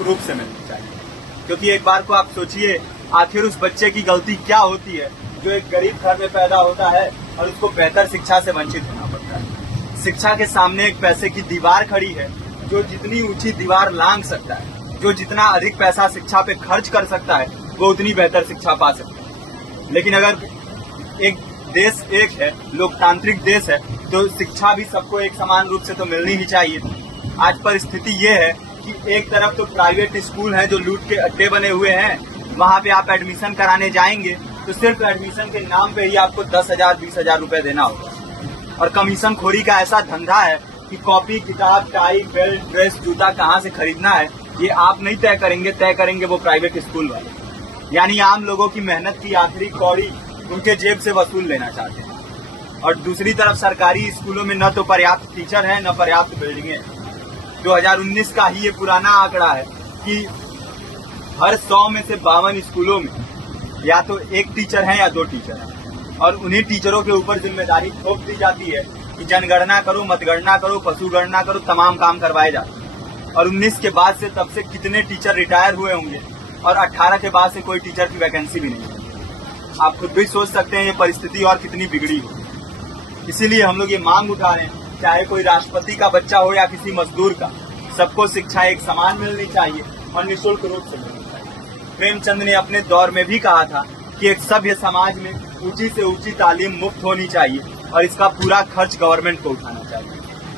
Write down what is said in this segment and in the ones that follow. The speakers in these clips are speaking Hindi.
निःशुल्क रूप से मिलनी चाहिए। क्योंकि एक बार को आप सोचिए, आखिर उस बच्चे की गलती क्या होती है जो एक गरीब घर में पैदा होता है और उसको बेहतर शिक्षा से वंचित होना पड़ता है। शिक्षा के सामने एक पैसे की दीवार खड़ी है, जो जितनी ऊंची दीवार लांघ सकता है, जो जितना अधिक पैसा शिक्षा पे खर्च कर सकता है, वो उतनी बेहतर शिक्षा पा सकता है। लेकिन अगर एक देश एक है, लोकतांत्रिक देश है, तो शिक्षा भी सबको एक समान रूप से तो मिलनी ही चाहिए। आज परिस्थिति ये है कि एक तरफ तो प्राइवेट स्कूल हैं जो लूट के अड्डे बने हुए हैं, वहाँ पे आप एडमिशन कराने जाएंगे तो सिर्फ एडमिशन के नाम पे ही आपको 10,000 20,000 रुपए देना होगा। और कमीशन खोरी का ऐसा धंधा है कि कॉपी, किताब, टाई, बेल्ट, ड्रेस, जूता कहाँ से खरीदना है ये आप नहीं तय करेंगे वो प्राइवेट स्कूल वाले। यानी आम लोगों की मेहनत की आखिरी कौड़ी उनके जेब से वसूल लेना चाहते हैं। और दूसरी तरफ सरकारी स्कूलों में न तो पर्याप्त टीचर है, न पर्याप्त बिल्डिंगें हैं। 2019 का ही ये पुराना आंकड़ा है कि हर 100 में से 52 स्कूलों में या तो एक टीचर है या 2 टीचर हैं। और उन्हीं टीचरों के ऊपर जिम्मेदारी थोप दी जाती है कि जनगणना करो, मतगणना करो, पशुगणना करो, तमाम काम करवाए जाते हैं। और 19 के बाद से तब से कितने टीचर रिटायर हुए होंगे और 18 के बाद से कोई टीचर की वैकेंसी भी नहीं है। आप खुद भी सोच सकते हैं ये परिस्थिति और कितनी बिगड़ी हो। इसीलिए हम लोग ये मांग उठा रहे हैं, चाहे कोई राष्ट्रपति का बच्चा हो या किसी मजदूर का, सबको शिक्षा एक समान मिलनी चाहिए और निःशुल्क रूप से मिलनी चाहिए। प्रेमचंद ने अपने दौर में भी कहा था कि एक सभ्य समाज में ऊंची से ऊंची तालीम मुफ्त होनी चाहिए और इसका पूरा खर्च गवर्नमेंट को उठाना चाहिए,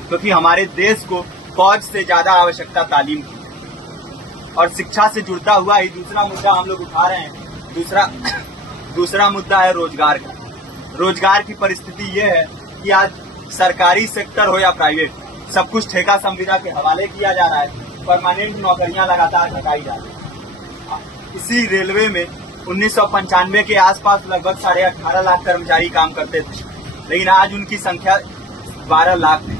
क्योंकि हमारे देश को फौज से ज्यादा आवश्यकता तालीम की है। और शिक्षा से जुड़ता हुआ ही दूसरा मुद्दा हम लोग उठा रहे हैं। दूसरा मुद्दा है रोजगार का। रोजगार की परिस्थिति ये है कि आज सरकारी सेक्टर हो या प्राइवेट, सब कुछ ठेका संविदा के हवाले किया जा रहा है। परमानेंट नौकरियां लगातार घटाई जा रही है। इसी रेलवे में 1995 के आसपास लगभग 18.5 लाख कर्मचारी काम करते थे, लेकिन आज उनकी संख्या 12 लाख है।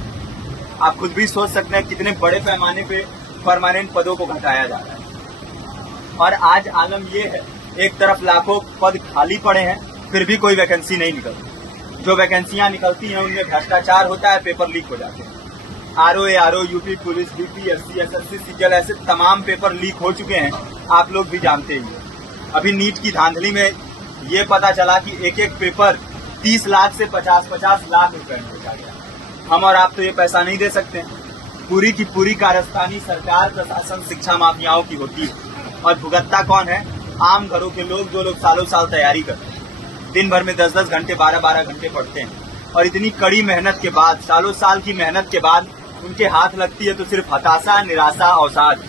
आप खुद भी सोच सकते हैं कितने बड़े पैमाने पे परमानेंट पदों को घटाया जा रहा है। और आज आलम ये है, एक तरफ लाखों पद खाली पड़े हैं, फिर भी कोई वैकेंसी नहीं निकलती। जो वैकेंसियां निकलती हैं उनमें भ्रष्टाचार होता है, पेपर लीक हो जाते हैं। RO, UP police, BPSC, SSC, CGL, ऐसे तमाम पेपर लीक हो चुके हैं, आप लोग भी जानते ही हैं। अभी नीट की धांधली में ये पता चला कि एक एक पेपर 30 लाख से 50-50 लाख रुपए में बेचा गया। हम और आप तो ये पैसा नहीं दे सकते। पूरी की पूरी कारस्तानी सरकार, प्रशासन, शिक्षा माफियाओं की होती है। और भुगतता कौन है? आम घरों के लोग, जो लोग सालों साल तैयारी करते हैं, दिन भर में 10-10 घंटे, 12-12 घंटे पढ़ते हैं। और इतनी कड़ी मेहनत के बाद, सालों साल की मेहनत के बाद उनके हाथ लगती है तो सिर्फ हताशा, निराशा, अवसाद।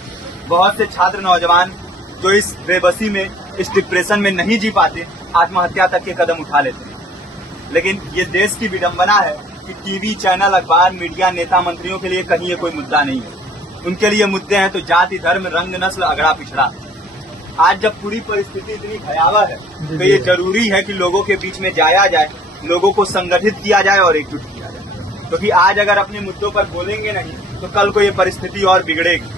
बहुत से छात्र नौजवान जो इस बेबसी में, इस डिप्रेशन में नहीं जी पाते, आत्महत्या तक के कदम उठा लेते हैं। लेकिन ये देश की विडंबना है कि टीवी चैनल, अखबार, मीडिया, नेता, मंत्रियों के लिए कहीं ये कोई मुद्दा नहीं है। उनके लिए मुद्दे हैं तो जाति, धर्म, रंग, नस्ल, अगड़ा पिछड़ा। आज जब पूरी परिस्थिति इतनी भयावह है तो ये जरूरी है कि लोगों के बीच में जाया जाए, लोगों को संगठित किया जाए और एकजुट किया जाए। क्योंकि आज अगर अपने मुद्दों पर बोलेंगे नहीं तो कल को ये परिस्थिति और बिगड़ेगी।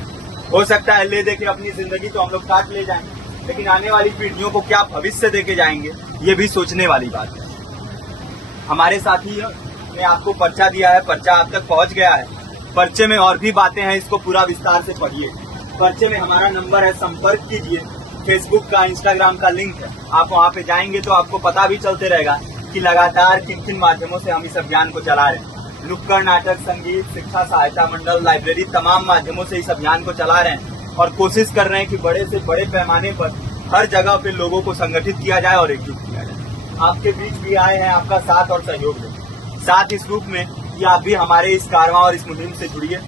हो सकता है ले दे के अपनी जिंदगी तो हम लोग काट ले जाएंगे, लेकिन आने वाली पीढ़ियों को क्या भविष्य देके जाएंगे, ये भी सोचने वाली बात है। हमारे साथी ने आपको पर्चा दिया है, पर्चा आप तक पहुंच गया है। पर्चे में और भी बातें हैं, इसको पूरा विस्तार से पढ़िए। पर्चे में हमारा नंबर है, संपर्क कीजिए। फेसबुक का, इंस्टाग्राम का लिंक है, आप वहाँ पे जाएंगे तो आपको पता भी चलते रहेगा कि लगातार किन किन माध्यमों से हम इस अभियान को चला रहे हैं। नुक्कड़ नाटक, संगीत, शिक्षा सहायता मंडल, लाइब्रेरी, तमाम माध्यमों से इस अभियान को चला रहे हैं और कोशिश कर रहे हैं कि बड़े से बड़े पैमाने पर हर जगह पे लोगों को संगठित किया जाए और एकजुट किया जाए। आपके बीच भी आए हैं, आपका साथ और सहयोग दें। साथ इस रूप में कि आप भी हमारे इस कारवां और इस मुहिम से जुड़िए।